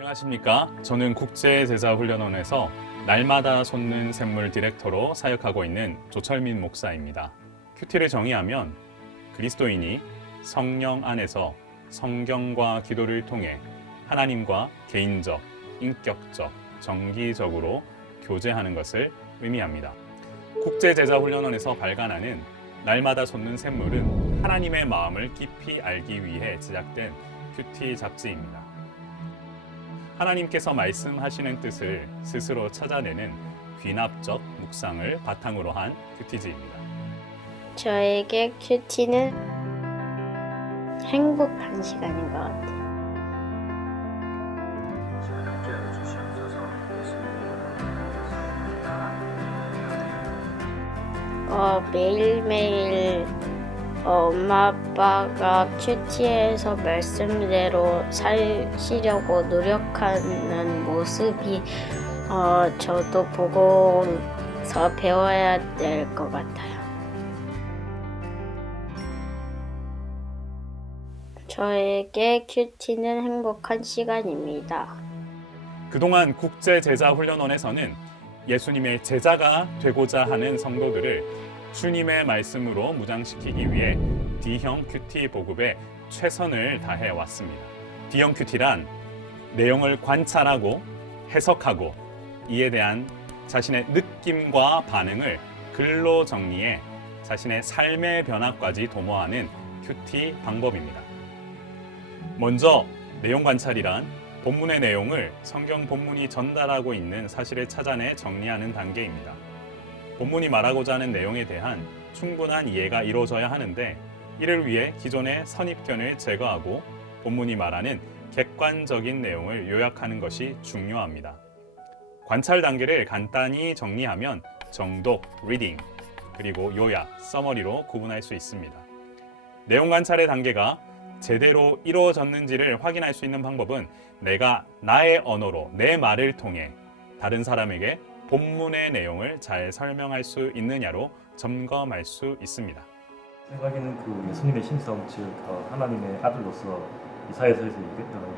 안녕하십니까. 저는 국제제자훈련원에서 날마다 솟는 샘물 디렉터로 사역하고 있는 조철민 목사입니다. 큐티를 정의하면 그리스도인이 성령 안에서 성경과 기도를 통해 하나님과 개인적, 인격적, 정기적으로 교제하는 것을 의미합니다. 국제제자훈련원에서 발간하는 날마다 솟는 샘물은 하나님의 마음을 깊이 알기 위해 제작된 큐티 잡지입니다. 하나님께서 말씀하시는 뜻을 스스로 찾아내는 귀납적 묵상을 바탕으로 한 큐티지입니다. 저에게 큐티는 행복한 시간인 것 같아요. 매일매일 엄마 아빠가 큐티에서 말씀대로 살시려고 노력하는 모습이 저도 보고서 배워야 될 것 같아요. 저에게 큐티는 행복한 시간입니다. 그동안 국제제자훈련원에서는 예수님의 제자가 되고자 하는 성도들을 주님의 말씀으로 무장시키기 위해 D형 큐티 보급에 최선을 다해 왔습니다. D형 큐티란 내용을 관찰하고 해석하고 이에 대한 자신의 느낌과 반응을 글로 정리해 자신의 삶의 변화까지 도모하는 큐티 방법입니다. 먼저 내용 관찰이란 본문의 내용을 성경 본문이 전달하고 있는 사실을 찾아내 정리하는 단계입니다. 본문이 말하고자 하는 내용에 대한 충분한 이해가 이루어져야 하는데 이를 위해 기존의 선입견을 제거하고 본문이 말하는 객관적인 내용을 요약하는 것이 중요합니다. 관찰 단계를 간단히 정리하면 정독, 리딩, 그리고 요약, 서머리로 구분할 수 있습니다. 내용 관찰의 단계가 제대로 이루어졌는지를 확인할 수 있는 방법은 내가 나의 언어로 내 말을 통해 다른 사람에게 본문의 내용을 잘 설명할 수 있느냐로 점검할 수 있습니다. 생각에는 그 예수님의 신성, 즉 하나님의 아들로서 이사야서에서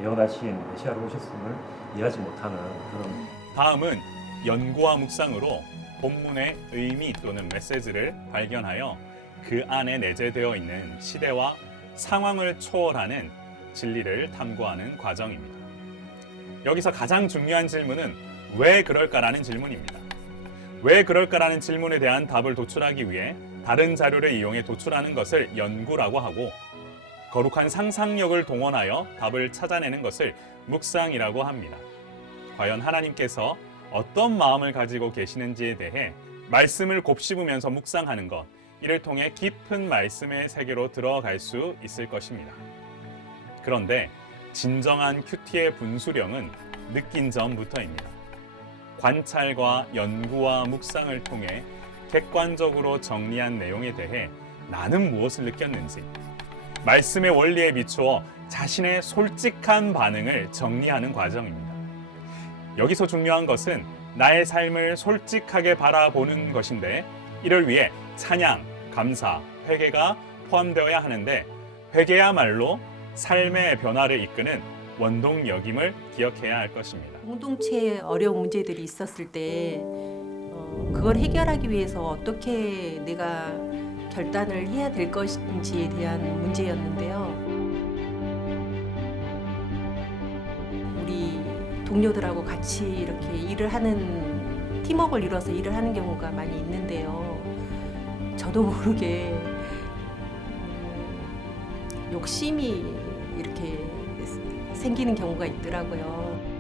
예언하신 메시아로 오셨음을 이해하지 못하는 그런. 다음은 연구와 묵상으로 본문의 의미 또는 메시지를 발견하여 그 안에 내재되어 있는 시대와 상황을 초월하는 진리를 탐구하는 과정입니다. 여기서 가장 중요한 질문은 왜 그럴까라는 질문입니다. 왜 그럴까라는 질문에 대한 답을 도출하기 위해 다른 자료를 이용해 도출하는 것을 연구라고 하고 거룩한 상상력을 동원하여 답을 찾아내는 것을 묵상이라고 합니다. 과연 하나님께서 어떤 마음을 가지고 계시는지에 대해 말씀을 곱씹으면서 묵상하는 것, 이를 통해 깊은 말씀의 세계로 들어갈 수 있을 것입니다. 그런데 진정한 큐티의 분수령은 느낀 점부터입니다. 관찰과 연구와 묵상을 통해 객관적으로 정리한 내용에 대해 나는 무엇을 느꼈는지, 말씀의 원리에 비추어 자신의 솔직한 반응을 정리하는 과정입니다. 여기서 중요한 것은 나의 삶을 솔직하게 바라보는 것인데 이를 위해 찬양, 감사, 회개가 포함되어야 하는데 회개야말로 삶의 변화를 이끄는 원동력임을 기억해야 할 것입니다. 공동체에 어려운 문제들이 있었을 때 그걸 해결하기 위해서 어떻게 내가 결단을 해야 될 것인지에 대한 문제였는데요. 우리 동료들하고 같이 이렇게 일을 하는 팀워크를 이뤄서 일을 하는 경우가 많이 있는데요. 저도 모르게 욕심이 이렇게 생기는 경우가 있더라고요.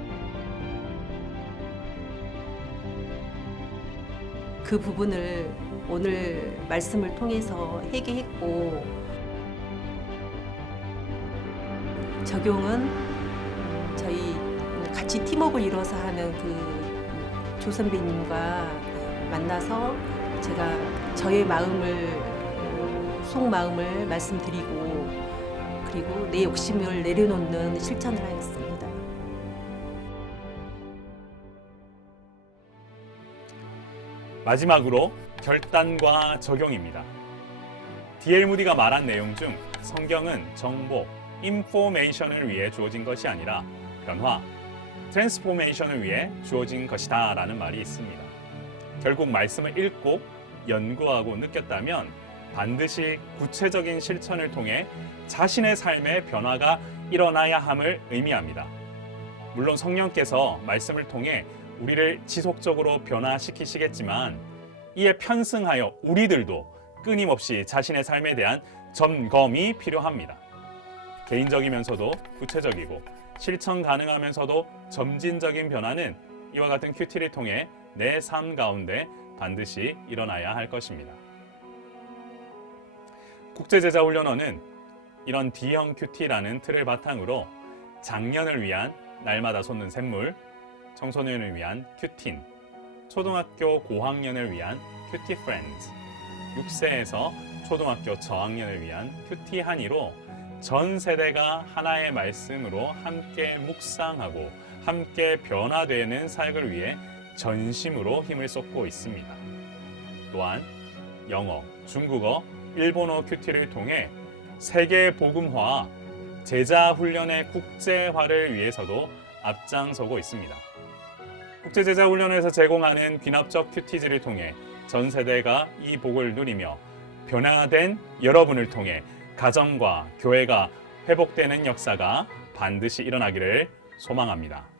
그 부분을 오늘 말씀을 통해서 해결했고 적용은 저희 같이 팀워크를 이뤄서 하는 그 조 선배님과 만나서 제가 저의 속마음을 말씀드리고 그리고 내 욕심을 내려놓는 실천을 하였습니다. 마지막으로 결단과 적용입니다. D.L. 무디가 말한 내용 중 성경은 정보, 인포메이션을 위해 주어진 것이 아니라 변화, 트랜스포메이션을 위해 주어진 것이다 라는 말이 있습니다. 결국 말씀을 읽고 연구하고 느꼈다면 반드시 구체적인 실천을 통해 자신의 삶의 변화가 일어나야 함을 의미합니다. 물론 성령께서 말씀을 통해 우리를 지속적으로 변화시키시겠지만 이에 편승하여 우리들도 끊임없이 자신의 삶에 대한 점검이 필요합니다. 개인적이면서도 구체적이고 실천 가능하면서도 점진적인 변화는 이와 같은 큐티를 통해 내 삶 가운데 반드시 일어나야 할 것입니다. 국제제자훈련원은 이런 D형 큐티라는 틀을 바탕으로 장년을 위한 날마다 솟는 샘물, 청소년을 위한 큐틴, 초등학교 고학년을 위한 큐티 프렌즈, 6세에서 초등학교 저학년을 위한 큐티 한의로 전 세대가 하나의 말씀으로 함께 묵상하고 함께 변화되는 사역을 위해 전심으로 힘을 쏟고 있습니다. 또한 영어, 중국어, 일본어 큐티를 통해 세계 복음화와 제자 훈련의 국제화를 위해서도 앞장서고 있습니다. 국제제자 훈련에서 제공하는 귀납적 큐티즈를 통해 전 세대가 이 복을 누리며 변화된 여러분을 통해 가정과 교회가 회복되는 역사가 반드시 일어나기를 소망합니다.